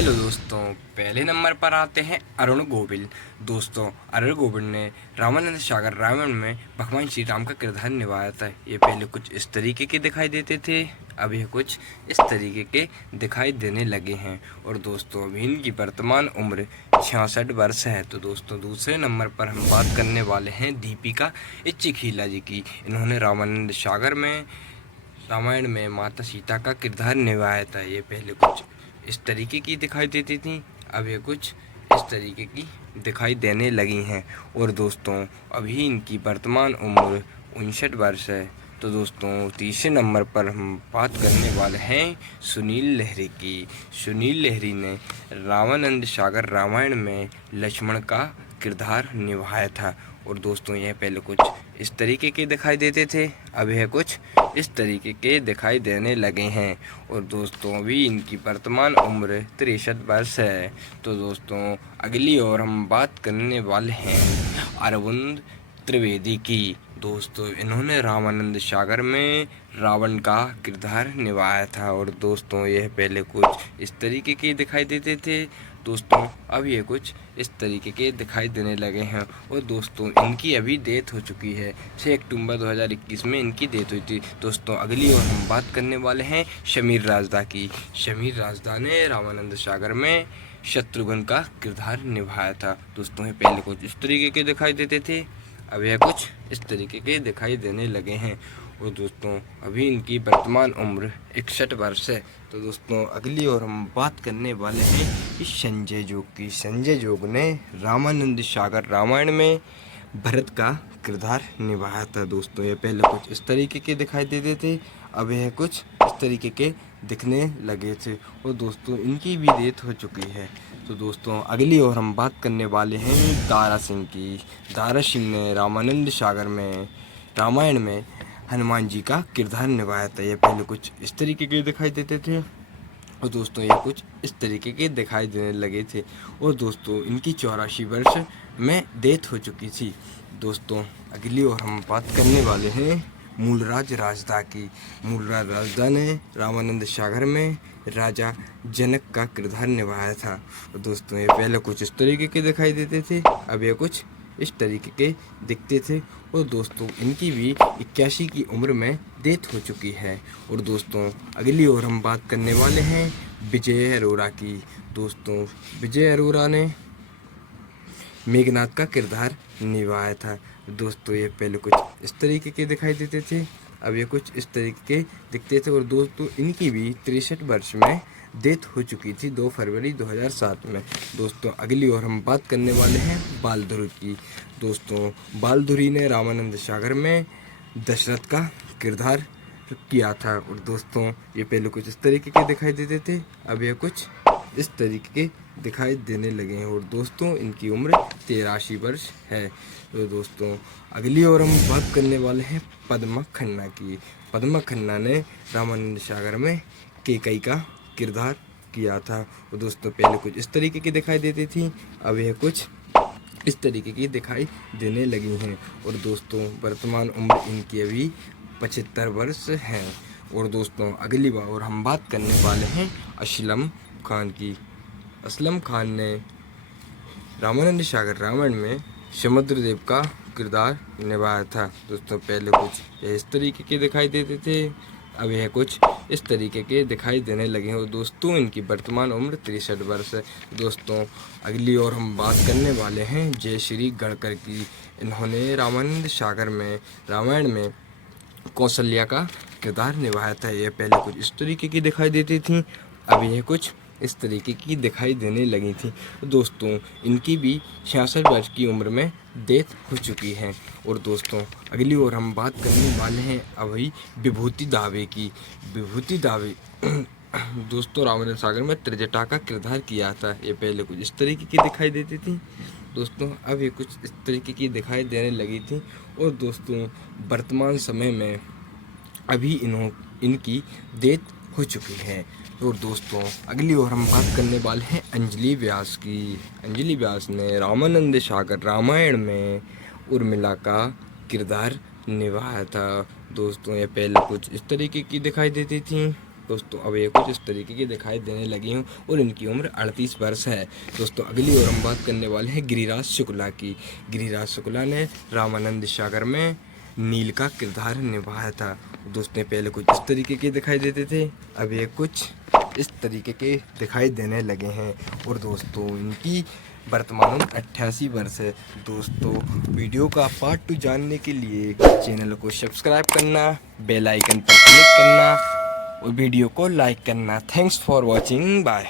Hello दोस्तों, पहले number पर आते हैं अरुण गोविल। दोस्तों, अरुण गोविल ने रामानंद सागर रामायण में भगवान श्री राम का किरदार निभाया था। ये पहले कुछ इस तरीके के दिखाई देते थे, अब ये कुछ इस तरीके के दिखाई देने लगे हैं। और दोस्तों, अभी इनकी वर्तमान उम्र 66 वर्ष है। तो दोस्तों, दूसरे नंबर पर हम बात करने वाले हैं दीपिका इच्चिखीला जी की। इन्होंने रामानंद सागर में रामायण में माता सीता का किरदार निभाया था। ये पहले कुछ इस तरीके की दिखाई देती थी, अब ये कुछ इस तरीके की दिखाई देने लगी हैं। और दोस्तों, अभी इनकी वर्तमान उम्र 59 वर्ष है। तो दोस्तों, तीसरे नंबर पर हम बात करने वाले हैं सुनील लहरी की। सुनील लहरी ने रामानंद सागर रामायण में लक्ष्मण का किरदार निभाया था। और दोस्तों, यह पहले कुछ इस तरीके के दिखाई देते थे, अब यह कुछ इस तरीके के दिखाई देने लगे हैं। और दोस्तों, अभी इनकी वर्तमान उम्र 63 वर्ष है। तो दोस्तों, अगली ओर हम बात करने वाले हैं अरविंद त्रिवेदी की। दोस्तों, इन्होंने रामानंद सागर में रावण का किरदार निभाया था। और दोस्तों, यह पहले कुछ इस तरीके के दिखाई देते थे, दोस्तों अब ये कुछ इस तरीके के दिखाई देने लगे हैं। और दोस्तों, इनकी अभी डेथ हो चुकी है। 6 अक्टूबर 2021 में इनकी डेथ हुई थी। दोस्तों, अगली ओर हम बात करने वाले हैं शमीर राजदा की। शमीर राजदा ने रामानंद सागर में शत्रुघ्न का किरदार निभाया था। दोस्तों, ये पहले कुछ इस तरीके के दिखाई देते थे, अब यह कुछ इस तरीके के दिखाई देने लगे हैं। और दोस्तों, अभी इनकी वर्तमान उम्र 61 वर्ष है। तो दोस्तों, अगली ओर हम बात करने वाले हैं कि संजय जोग की। संजय जोग ने रामानंद सागर रामायण में भरत का किरदार निभाया था। दोस्तों, ये पहले कुछ इस तरीके के दिखाई देते थे, अब यह कुछ इस तरीके के दिखने लगे थे। और दोस्तों, इनकी भी डेथ हो चुकी है। तो दोस्तों, अगली ओर हम बात करने वाले हैं दारा सिंह की। दारा सिंह ने रामानंद सागर में रामायण में हनुमान जी का किरदार निभाया था। ये पहले कुछ इस तरीके के दिखाई देते थे, और दोस्तों ये कुछ इस तरीके के दिखाई देने लगे थे। और दोस्तों, इनकी 84 वर्ष में डेथ हो चुकी थी। दोस्तों, अगली ओर हम बात करने वाले हैं मूलराज राजदा की। मूलराज राजदा ने रामानंद सागर में राजा जनक का किरदार निभाया था। और दोस्तों, ये पहले कुछ इस तरीके के दिखाई देते थे, अब ये कुछ इस तरीके के दिखते थे। और दोस्तों, इनकी भी 81 की उम्र में डेथ हो चुकी है। और दोस्तों, अगली ओर हम बात करने वाले हैं विजय अरोरा की। दोस्तों, विजय अरोरा ने मेघनाथ का किरदार निभाया था। दोस्तों, ये पहले कुछ इस तरीके के दिखाई देते थे, अब ये कुछ इस तरीके के दिखते थे। और दोस्तों, इनकी भी 63 वर्ष में डेथ हो चुकी थी 2 फरवरी 2007 में। दोस्तों, अगली ओर हम बात करने वाले हैं बालधुरी की। दोस्तों, बालधुरी ने रामानंद सागर में दशरथ का किरदार किया था। और दोस्तों, ये पहले कुछ इस तरीके के दिखाई देते थे, अब ये कुछ इस तरीके के दिखाई देने लगे हैं। और दोस्तों, इनकी उम्र 83 वर्ष है। तो दोस्तों, अगली ओर हम बात करने वाले हैं पद्मा खन्ना की। पद्मा खन्ना ने रामानंद सागर में केकई का किरदार किया था। और दोस्तों, पहले कुछ इस तरीके की दिखाई देती थी, अब यह कुछ इस तरीके की दिखाई देने लगी हैं। और दोस्तों, वर्तमान उम्र इनकी अभी 75 वर्ष है। और दोस्तों, अगली बार हम बात करने वाले हैं असलम खान की। असलम खान ने रामानंद सागर रामायण में समुद्रदेव का किरदार निभाया था। दोस्तों, पहले कुछ इस तरीके के दिखाई देते थे, अब यह कुछ इस तरीके के दिखाई देने लगे हैं। और दोस्तों, इनकी वर्तमान उम्र 63 वर्ष है। दोस्तों, अगली ओर हम बात करने वाले हैं जय श्री गणकर की। इन्होंने रामानंद सागर में रामायण में कौशल्या का किरदार निभाया था। यह पहले कुछ इस तरीके की दिखाई देती थी, अब यह कुछ इस तरीके की दिखाई देने लगी थी। दोस्तों, इनकी भी 66 वर्ष की उम्र में डेथ हो चुकी है। और दोस्तों, अगली ओर हम बात करने वाले हैं अभी विभूति दावे की। विभूति दावे दोस्तों, रामानंद सागर में त्रिजटा का किरदार किया था। ये पहले कुछ इस तरीके की दिखाई देती थी, दोस्तों अब ये कुछ इस तरीके की दिखाई देने लगी थी। और दोस्तों, वर्तमान समय में अभी इनकी डेथ हो चुकी है। और दोस्तों, अगली ओर हम बात करने वाले हैं अंजलि व्यास की। अंजलि व्यास ने रामानंद सागर रामायण में उर्मिला का किरदार निभाया था। दोस्तों, ये पहले कुछ इस तरीके की दिखाई देती थी, दोस्तों अब ये कुछ इस तरीके की दिखाई देने लगी हूँ और इनकी उम्र 38 वर्ष है। दोस्तों अगली और हम बात करने वाले हैं गिरिराज शुक्ला की। गिरिराज शुक्ला ने रामानंद सागर में नील का किरदार निभाया था। दोस्तों पहले कुछ इस तरीके के दिखाई देते थे, अब ये कुछ इस तरीके के दिखाई देने लगे हैं। और दोस्तों इनकी वर्तमान उम्र 88 वर्ष है। दोस्तों वीडियो का पार्ट 2 जानने के लिए चैनल को सब्सक्राइब करना, बेल आइकन पर क्लिक करना और वीडियो को लाइक करना। Thanks for watching, bye.